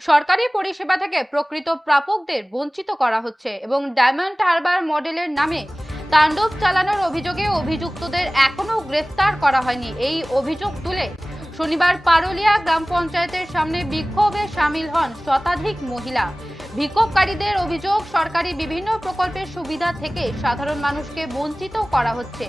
সরকারি পরিষেবা থেকে প্রকৃত প্রাপকদের বঞ্চিত করা হচ্ছে এবং ডায়মন্ড হারবার মডেলের নামে তাণ্ডব চালানোর অভিযোগে অভিযুক্তদের এখনো গ্রেফতার করা হয়নি। এই অভিযোগ তুলে শনিবার পারুলিয়া গ্রাম পঞ্চায়েতের সামনে বিক্ষোভে সামিল হন শতাধিক মহিলা। বিক্ষোভকারীদের অভিযোগ, সরকারি বিভিন্ন প্রকল্পের সুবিধা থেকে সাধারণ মানুষকে বঞ্চিত করা হচ্ছে।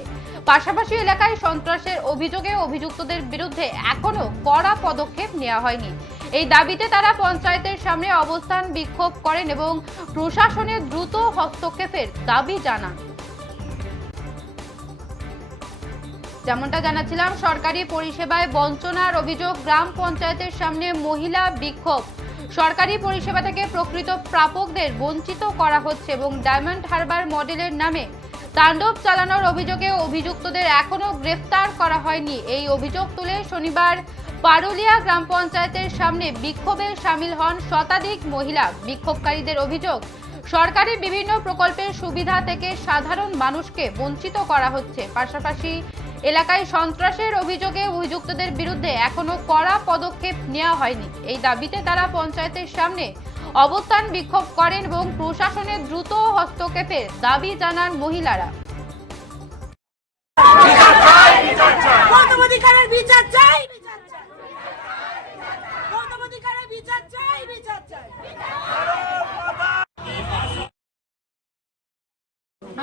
পাশাপাশি এলাকায় সন্ত্রাসের অভিযোগে অভিযুক্তদের বিরুদ্ধে এখনো কড়া পদক্ষেপ নেওয়া হয়নি। এই দাবিতে তারা পঞ্চায়েতের সামনে অবস্থান বিক্ষোভ করেন এবং প্রশাসনের দ্রুত হস্তক্ষেপের দাবি জানান। যেমনটা জানাচ্ছিলাম, সরকারি পরিষেবায় বঞ্চনার অভিযোগ, গ্রাম পঞ্চায়েতের সামনে মহিলা বিক্ষোভ। সরকারি পরিষেবা থেকে প্রকৃত প্রাপকদের বঞ্চিত করা হচ্ছে এবং ডায়মন্ড হারবার মডেলের নামে তাণ্ডব চালানোর অভিযোগে অভিযুক্তদের এখনো গ্রেফতার করা হয়নি। এই অভিযোগ তুলে শনিবার পারুলিয়া গ্রাম পঞ্চায়েতের সামনে বিক্ষোভে সামিল হন শতাধিক মহিলা। বিক্ষোভকারীদের অভিযোগ, সরকারি বিভিন্ন প্রকল্পের সুবিধা থেকে সাধারণ মানুষকে বঞ্চিত করা হচ্ছে। পাশাপাশি এলাকায় সন্ত্রাসের অভিযোগে অভিযুক্তদের বিরুদ্ধে এখনো কড়া পদক্ষেপ নেওয়া হয়নি। এই দাবিতে তারা পঞ্চায়েতের সামনে অবস্থান বিক্ষোভ করেন এবং প্রশাসনের দ্রুত হস্তক্ষেপের দাবি জানান মহিলারা।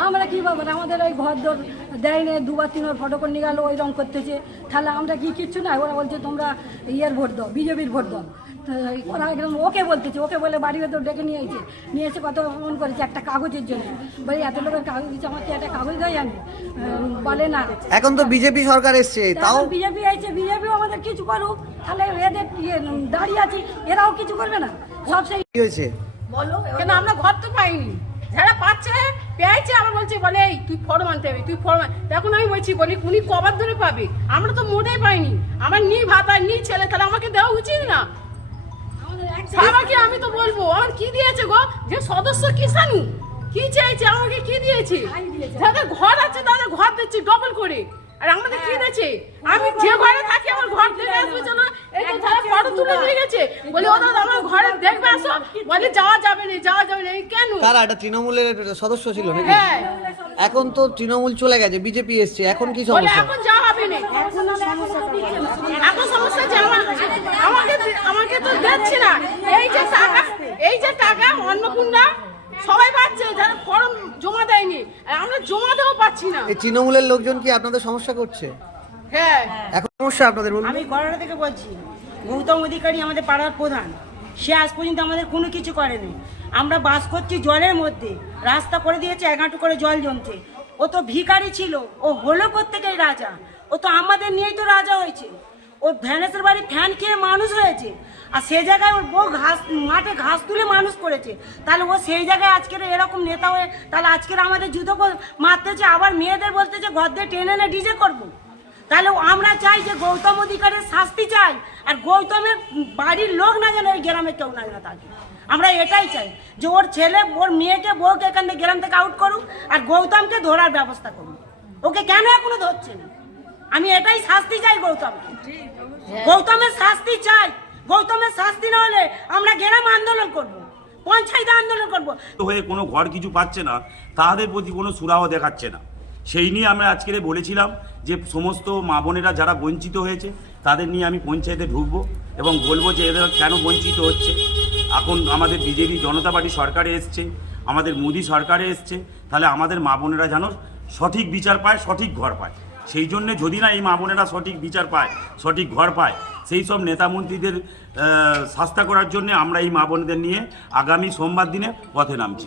আমরা কি বলবো, আমাদের ওই ঘর দর দেয় না, দুবার তিনবার ফটো করে নিয়ে গেল, ওই রং করতেছে। তাহলে আমরা কি কিচ্ছু না, ওরা বলছে তোমরা ভোট দাও, বিজেপির ভোট দাও। ওরা একদম ওকে বলতেছে, ওকে বলে বাড়ি ভেতর ডেকে নিয়ে এসে কত ফোন করেছে একটা কাগজের জন্য। বলি এত লোকের কাগজ দিচ্ছে, আমাকে একটা কাগজ দেয় আমি, বলে না। এখন তো বিজেপি সরকার এসছে, তাও বিজেপি আইছে, বিজেপিও আমাদের কিছু করুক, তাহলে এদের দাঁড়িয়ে আছি, এরাও কিছু করবে না। সব সেই হয়েছে বলো, কেন আমরা ঘর তো পাইনি, যারা পাচ্ছে পেয়েছে আমার বলছে, বলে এই তুই ফর্ম আনতে হবে, তুই ফর্ম। তখন আমি বলছি, বলি উনি কবার ধরে পাবে, আমরা তো মোটেই পাইনি। আমার নি ভাত আর নি ছেলে, তাহলে আমাকে দেওয়া উচিত না? আমাকে আমি তো বলবো আমার কি দিয়েছে গো, যে সদস্য কিষাণু কি চাইছে, আমাকে কি দিয়েছে? যাদের ঘর আছে তাদের ঘর দিচ্ছে ডবল করে, আর আমাদের কি দিয়েছে? আমি যে ঘরে থাকি আমার ঘর থেকে আসবে জন্য এই তো যারা ফটো তুলে নিয়ে গেছে, বলে ওরা আমার ঘরে দেখবে আসো, বলে যাওয়া যাবে না, যাওয়া যাবে না। কেন? কারা? এটা তৃণমূলের সদস্য ছিল নাকি? হ্যাঁ, এখন তো তৃণমূল চলে গেছে, বিজেপি এসছে, এখন কি বলে সমস্যা? এখন যাওয়া হবে না। এখন সমস্যা যে আমাকে তো দিচ্ছে না। এই যে টাকা অন্নপূর্ণা সবাই পাচ্ছে, যারা ফর্ম জমা দেয়নি, আর আমরা জমা দেওয়া পাচ্ছি না। এই তৃণমূলের লোকজন কি আপনাদের সমস্যা করছে? হ্যাঁ, এখন সমস্যা আপনাদের বলুন। আমি করোনা থেকে বলছি, গৌতম অধিকারী আমাদের পাড়ার প্রধান, সে আজ পর্যন্ত আমাদের কোনো কিছু করেনি। আমরা বাস করছি জলের মধ্যে, রাস্তা করে দিয়েছে, 1 হাঁটু করে জল জমছে। ও তো ভিখারি ছিল, ও হলো প্রত্যেকের রাজা, ও তো আমাদের নিয়েই তো রাজা হয়েছে। ও ভ্যানেসের বাড়ি ফ্যান খেয়ে মানুষ হয়েছে, আর সেই জায়গায় ওর বউ মাঠে ঘাস তুলে মানুষ করেছে। তাহলে ও সেই জায়গায় আজকের এরকম নেতা হয়ে তাহলে আজকের আমাদের যুদ্ধ মারতেছে, আবার মেয়েদের বলতেছে ঘর দিয়ে টেনে এনে ডিজে করবো। তাহলে আমরা চাই যে গৌতম অধিকারের শাস্তি চাই, আর গৌতমের বাড়ির লোক না যেন এই গ্রামে কেউ না যেন থাকে। আমরা এটাই চাই যে ওর ছেলে ওর মেয়েকে বউকে এখান থেকে গ্রাম থেকে আউট করুক, আর গৌতমকে ধরার ব্যবস্থা করুক। ওকে কেন এখনো ধরছেন? আমি এটাই শাস্তি চাই গৌতমকে, গৌতমের শাস্তি চাই। গৌতমের শাস্তি না হলে আমরা গ্রাম আন্দোলন করব, পঞ্চায়েত আন্দোলন করব। হয়ে কোনো ঘর কিছু পাচ্ছে না, তাদের প্রতি কোনো সুরাহ দেখাচ্ছে না। সেই নিয়ে আমরা আজকে বলেছিলাম যে সমস্ত মা বোনেরা যারা বঞ্চিত হয়েছে তাদের নিয়ে আমি পঞ্চায়েতে ঢুকবো এবং বলবো যে এদের কেন বঞ্চিত হচ্ছে। এখন আমাদের বিজেপি জনতা পার্টি সরকারে এসছে, আমাদের মোদি সরকারে এসছে, তাহলে আমাদের মা বোনেরা যেন সঠিক বিচার পায়, সঠিক ঘর পায়। সেই জন্যে যদি না এই মা বোনেরা সঠিক বিচার পায়, সঠিক ঘর পায়, সেই সব নেতামন্ত্রীদের শাস্তি করার জন্য আমরা এই মা বোনদের নিয়ে আগামী সোমবার দিনে পথে নামছি।